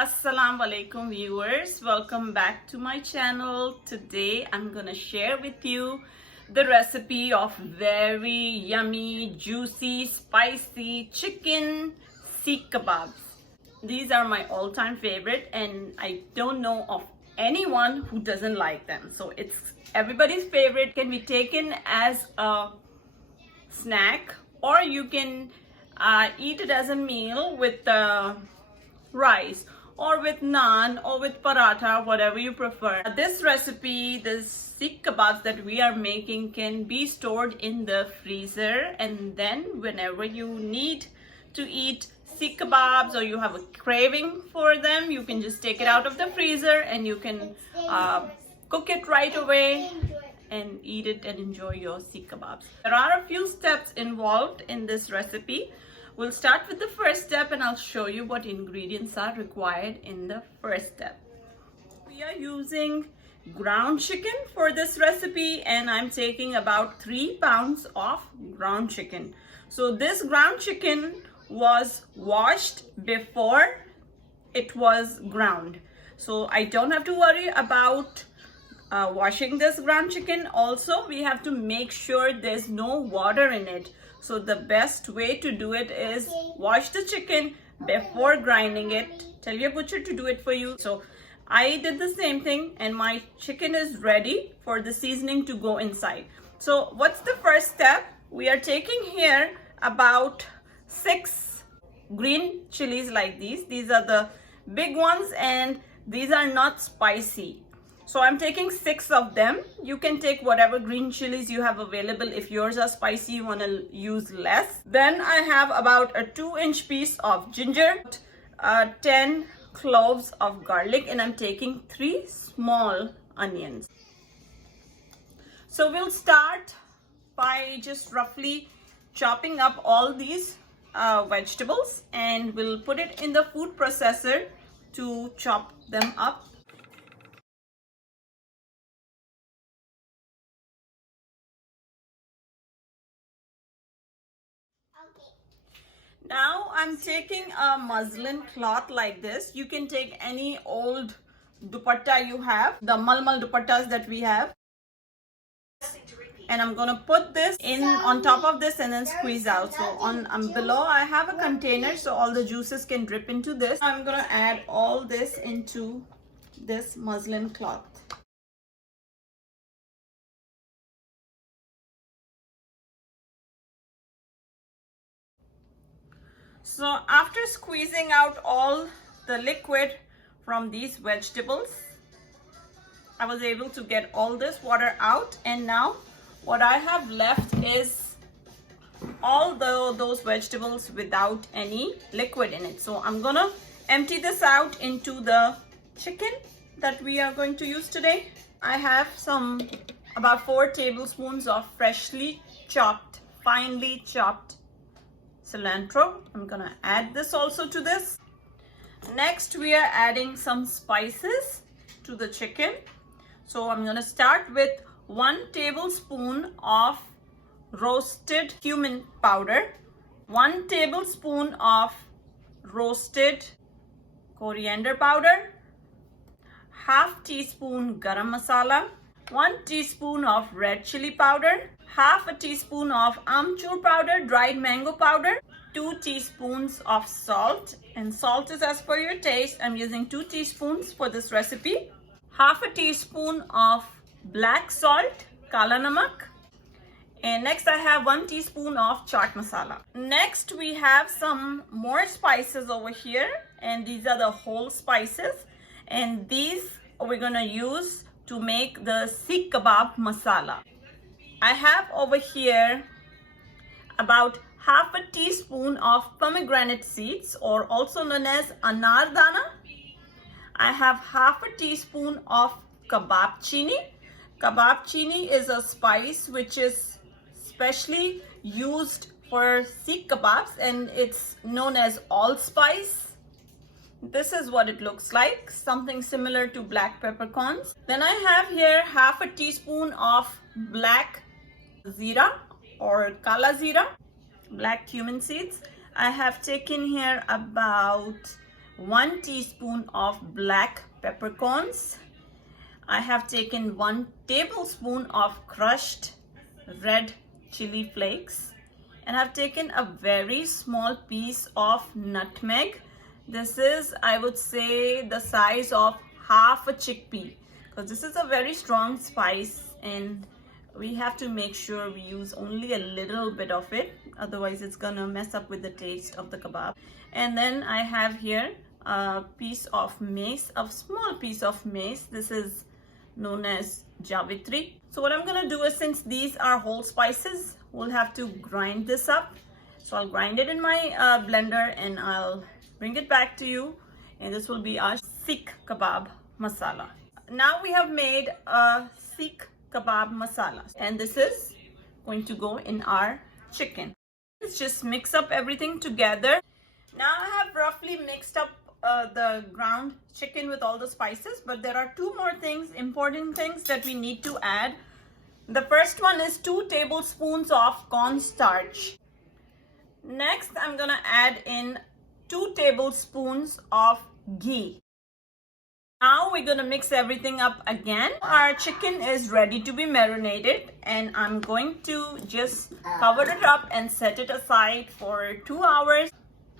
Assalamu alaikum viewers, welcome back to my channel. Today I'm gonna share with you the recipe of very yummy, juicy, spicy chicken Seekh Kebabs. These are my all-time favorite and I don't know of anyone who doesn't like them. So it's everybody's favorite, can be taken as a snack or you can eat it as a meal with rice or with naan or with paratha, whatever you prefer. This recipe, this Seekh Kebabs that we are making can be stored in the freezer, and then whenever you need to eat Seekh Kebabs or you have a craving for them, you can just take it out of the freezer and you can cook it right away and eat it and enjoy your Seekh Kebabs. There are a few steps involved in this recipe. We'll start with the first step and I'll show you what ingredients are required in the first step. We are using ground chicken for this recipe and I'm taking about 3 pounds of ground chicken. So this ground chicken was washed before it was ground. So I don't have to worry about washing this ground chicken. Also, we have to make sure there's no water in it. So the best way to do it is wash the chicken before grinding it. Tell your butcher to do it for you. So I did the same thing and my chicken is ready for the seasoning to go inside. So what's the first step? We are taking here about 6 green chilies like these. These are the big ones and these are not spicy. So I'm taking 6 of them. You can take whatever green chilies you have available. If yours are spicy, you want to use less. Then I have about a 2-inch piece of ginger, 10 cloves of garlic, and I'm taking 3 small onions. So we'll start by just roughly chopping up all these vegetables and we'll put it in the food processor to chop them up. Now I'm taking a muslin cloth like this. You can take any old dupatta you have, the malmal dupattas that we have. And I'm gonna put this in on top of this and then squeeze out. So on below I have a container so all the juices can drip into this. I'm gonna add all this into this muslin cloth. So after squeezing out all the liquid from these vegetables, I was able to get all this water out, and now what I have left is all those vegetables without any liquid in it. So I'm gonna empty this out into the chicken that we are going to use today. I have about 4 tablespoons of freshly chopped, finely chopped cilantro. I'm gonna add this also to this. Next we are adding some spices to the chicken. So I'm gonna start with 1 tablespoon of roasted cumin powder, 1 tablespoon of roasted coriander powder, half teaspoon garam masala, 1 teaspoon of red chili powder, half a teaspoon of amchoor powder, dried mango powder, 2 teaspoons of salt, and salt is as per your taste. I'm using 2 teaspoons for this recipe, half a teaspoon of black salt, kala namak, and next I have 1 teaspoon of chaat masala. Next we have some more spices over here, and these are the whole spices, and these we're gonna use to make the Seekh Kebab masala. I have over here about half a teaspoon of pomegranate seeds, or also known as anar dana. I have half a teaspoon of kebab cheeni. Kebab cheeni is a spice which is specially used for Seekh Kebabs and it's known as allspice. This is what it looks like, something similar to black peppercorns. Then I have here half a teaspoon of black zeera or kala zeera, black cumin seeds. I have taken here about 1 teaspoon of black peppercorns. I have taken 1 tablespoon of crushed red chili flakes, and I've taken a very small piece of nutmeg. This is, I would say, the size of half a chickpea, because this is a very strong spice and we have to make sure we use only a little bit of it, otherwise it's gonna mess up with the taste of the kebab. And then I have here a piece of mace, a small piece of mace. This is known as javetri. So what I'm gonna do is, since these are whole spices, we'll have to grind this up. So I'll grind it in my blender and I'll bring it back to you, and this will be our Seekh Kebab masala. Now we have made a Seekh Kebab masala, and this is going to go in our chicken. Let's just mix up everything together. Now I have roughly mixed up the ground chicken with all the spices, but there are 2 more things, important things that we need to add. The first one is 2 tablespoons of cornstarch. Next, I'm gonna add in 2 tablespoons of ghee. Now we're gonna mix everything up again. Our chicken is ready to be marinated, and I'm going to just cover it up and set it aside for 2 hours.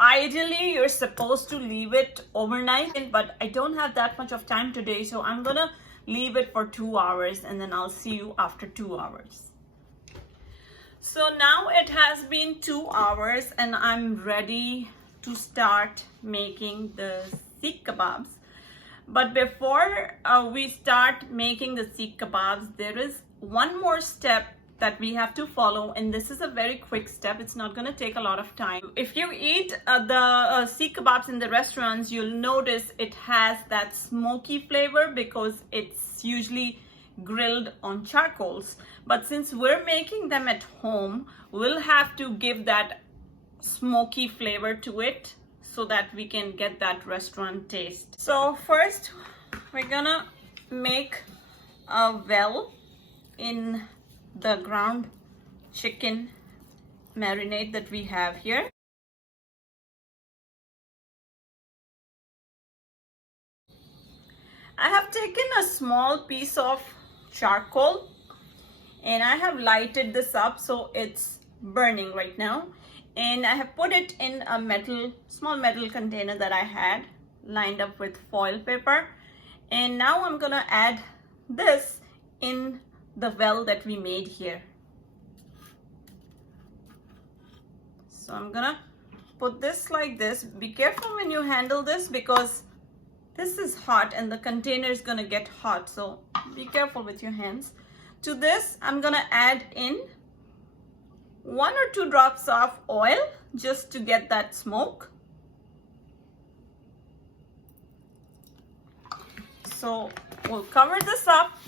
Ideally, you're supposed to leave it overnight, but I don't have that much of time today, so I'm gonna leave it for 2 hours and then I'll see you after 2 hours. So now it has been 2 hours and I'm ready to start making the Seekh Kebabs. But before we start making the Seekh Kebabs, there is one more step that we have to follow, and this is a very quick step. It's not going to take a lot of time. If you eat the Seekh Kebabs in the restaurants, you'll notice it has that smoky flavor because it's usually grilled on charcoals. But since we're making them at home, we'll have to give that smoky flavor to it so that we can get that restaurant taste. So first, we're gonna make a well in the ground chicken marinade that we have here. I have taken a small piece of charcoal and I have lighted this up so it's burning right now, and I have put it in a small metal container that I had lined up with foil paper, and now I'm gonna add this in the well that we made here. So I'm gonna put this like this. Be careful when you handle this because this is hot and the container is gonna get hot, so be careful with your hands. To this, I'm gonna add in 1 or 2 drops of oil just to get that smoke. So we'll cover this up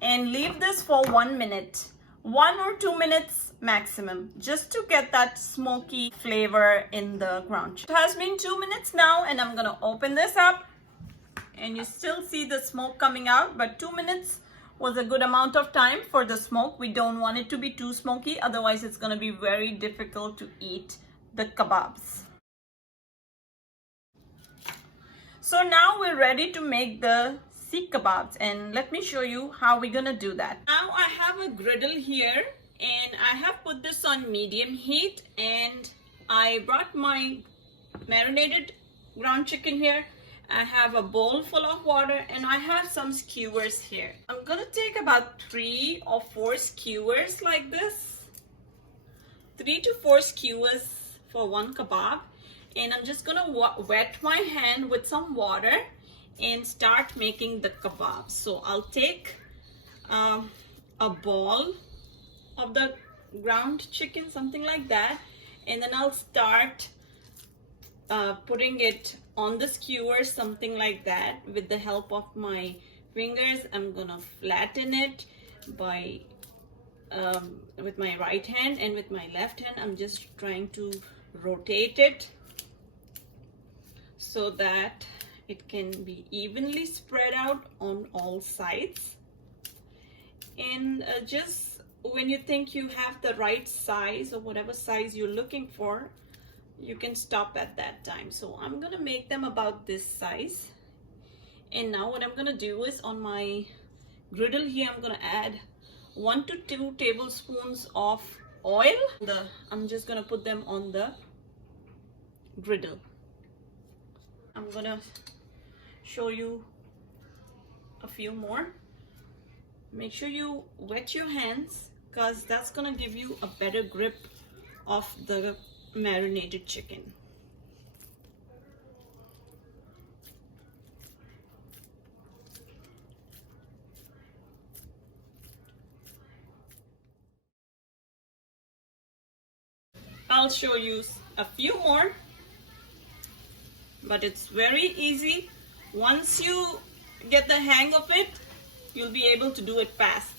and leave this for 1 minute, 1 or 2 minutes maximum, just to get that smoky flavor in the ground. It has been 2 minutes now, and I'm gonna open this up, and you still see the smoke coming out, but 2 minutes was a good amount of time for the smoke. We don't want it to be too smoky, otherwise it's gonna be very difficult to eat the kebabs. So now we're ready to make the Seekh Kebabs, and let me show you how we're gonna do that. Now I have a griddle here and I have put this on medium heat, and I brought my marinated ground chicken here. I have a bowl full of water and I have some skewers here. I'm gonna take about 3 or 4 skewers like this. 3 to 4 skewers for 1 kebab, and I'm just gonna wet my hand with some water and start making the kebab. So I'll take a ball of the ground chicken, something like that, and then I'll start putting it on the skewer, something like that. With the help of my fingers, I'm gonna flatten it by with my right hand, and with my left hand I'm just trying to rotate it so that it can be evenly spread out on all sides. And just when you think you have the right size, or whatever size you're looking for, you can stop at that time. So I'm gonna make them about this size. And now what I'm gonna do is on my griddle here, I'm gonna add 1 to 2 tablespoons of oil. I'm just gonna put them on the griddle. I'm gonna show you a few more. Make sure you wet your hands, because that's gonna give you a better grip of the marinated chicken. I'll show you a few more, but it's very easy. Once you get the hang of it, you'll be able to do it fast.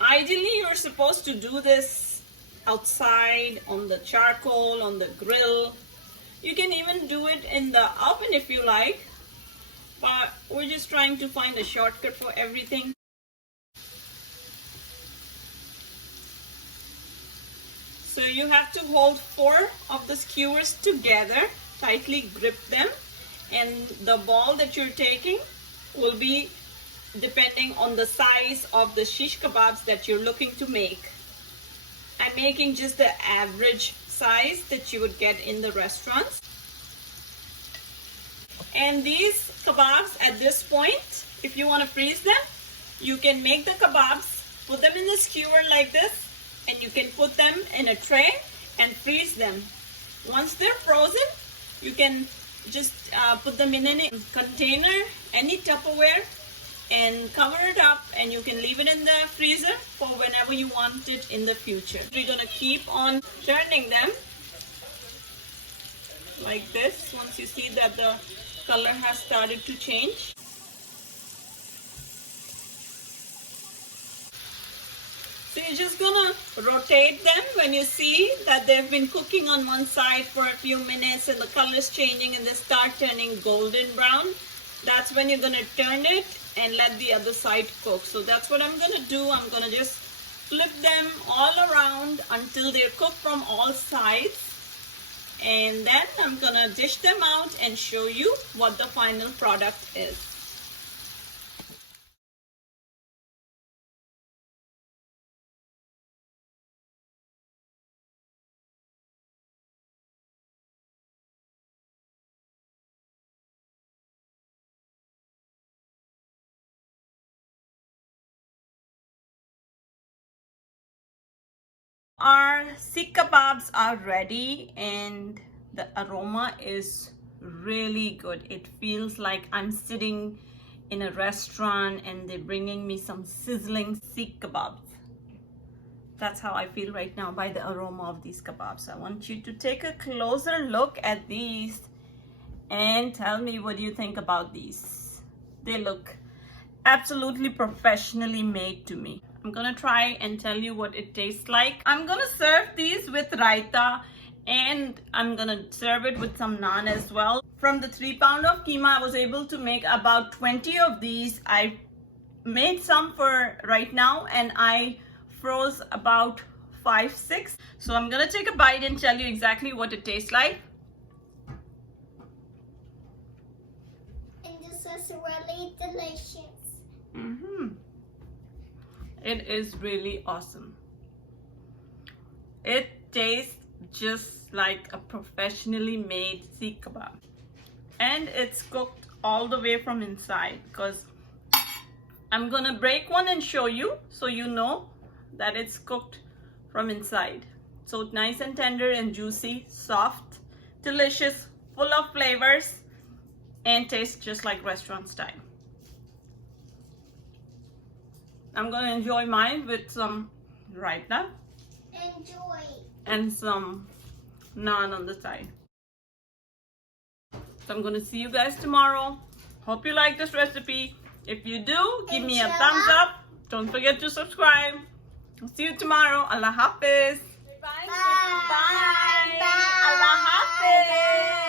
Ideally, you're supposed to do this outside on the charcoal, on the grill. You can even do it in the oven if you like, but we're just trying to find a shortcut for everything. So you have to hold 4 of the skewers together, tightly grip them, and the ball that you're taking will be depending on the size of the shish kebabs that you're looking to make. I'm making just the average size that you would get in the restaurants. And these kebabs at this point, if you want to freeze them, you can make the kebabs, put them in the skewer like this, and you can put them in a tray and freeze them. Once they're frozen, you can just put them in any container, any Tupperware, and cover it up, and you can leave it in the freezer for whenever you want it in the future. We're gonna keep on turning them like this once you see that the color has started to change. So you're just gonna rotate them when you see that they've been cooking on one side for a few minutes and the color is changing and they start turning golden brown. That's when you're gonna turn it and let the other side cook. So that's what I'm gonna do. I'm gonna just flip them all around until they're cooked from all sides. And then I'm gonna dish them out and show you what the final product is. Our Seekh kebabs are ready and the aroma is really good. It feels like I'm sitting in a restaurant and they're bringing me some sizzling Seekh kebabs. That's how I feel right now by the aroma of these kebabs. I want you to take a closer look at these and tell me what you think about these. They look absolutely professionally made to me. I'm gonna try and tell you what it tastes like. I'm gonna serve these with raita and I'm gonna serve it with some naan as well. From the 3 pound of qeema, I was able to make about 20 of these. I made some for right now and I froze about 5, 6. So I'm gonna take a bite and tell you exactly what it tastes like. And this is really delicious. It is really awesome. It tastes just like a professionally made Seekh kebab. And it's cooked all the way from inside, because I'm gonna break one and show you so you know that it's cooked from inside. So nice and tender and juicy, soft, delicious, full of flavors, and tastes just like restaurant style. I'm gonna enjoy mine with some raita and some naan on the side. So I'm gonna see you guys tomorrow. Hope you like this recipe. If you do, give me a thumbs up. Don't forget to subscribe. See you tomorrow. Allah Hafiz. Bye. Bye. Allah Hafiz.